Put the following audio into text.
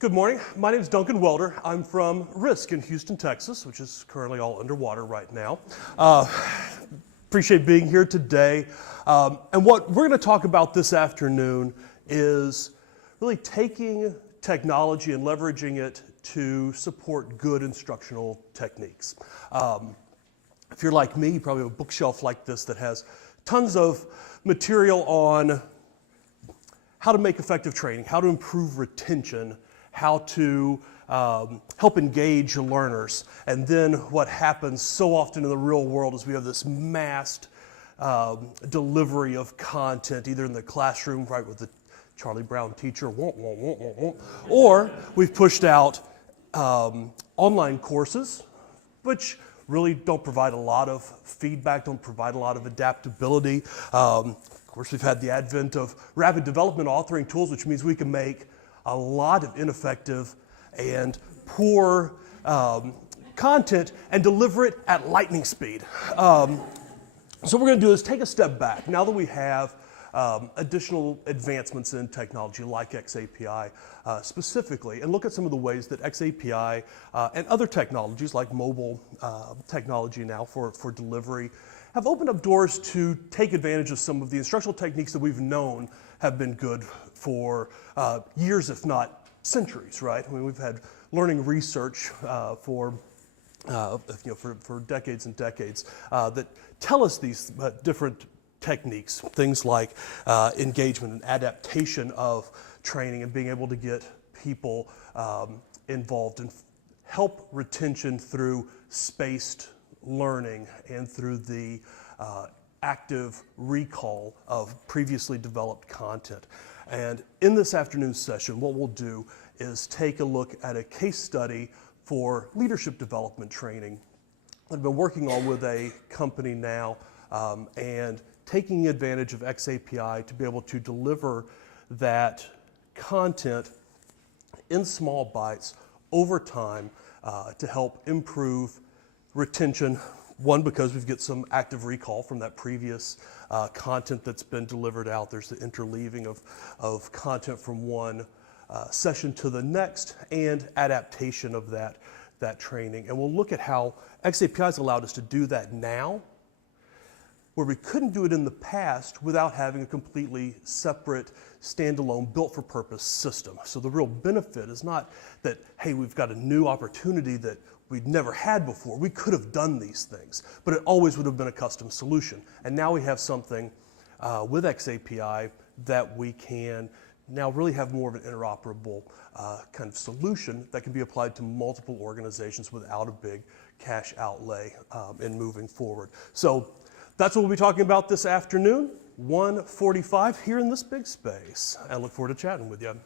Good morning. My name is Duncan Welder. I'm from RISC in Houston, Texas, which is currently all underwater right now. Appreciate being here today. And what we're going to talk about this afternoon is really taking technology and leveraging it to support good instructional techniques. If you're like me, you probably have a bookshelf like this that has tons of material on how to make effective training, how to improve retention, how to help engage learners. And then what happens so often in the real world is we have this massed delivery of content, either in the classroom, right, with the Charlie Brown teacher, or we've pushed out online courses, which really don't provide a lot of feedback, don't provide a lot of adaptability. Of course, we've had the advent of rapid development authoring tools, which means we can make a lot of ineffective and poor content and deliver it at lightning speed. So what we're going to do is take a step back. Now that we have additional advancements in technology like xAPI specifically, and look at some of the ways that xAPI and other technologies like mobile technology now for delivery have opened up doors to take advantage of some of the instructional techniques that we've known have been good for years, if not centuries, right? I mean, we've had learning research for decades and decades that tell us these different techniques, things like engagement and adaptation of training and being able to get people involved and help retention through spaced learning and through the active recall of previously developed content. And in this afternoon's session, what we'll do is take a look at a case study for leadership development training I've been working on with a company now and taking advantage of xAPI to be able to deliver that content in small bites over time to help improve retention. One, because we get some active recall from that previous content that's been delivered out. There's the interleaving of content from one session to the next and adaptation of that training. And we'll look at how xAPI has allowed us to do that now, where we couldn't do it in the past without having a completely separate, standalone, built-for-purpose system. So the real benefit is not that, hey, we've got a new opportunity that we'd never had before. We could have done these things, but it always would have been a custom solution. And now we have something with xAPI that we can now really have more of an interoperable kind of solution that can be applied to multiple organizations without a big cash outlay in moving forward. So that's what we'll be talking about this afternoon, 1:45 here in this big space. I look forward to chatting with you.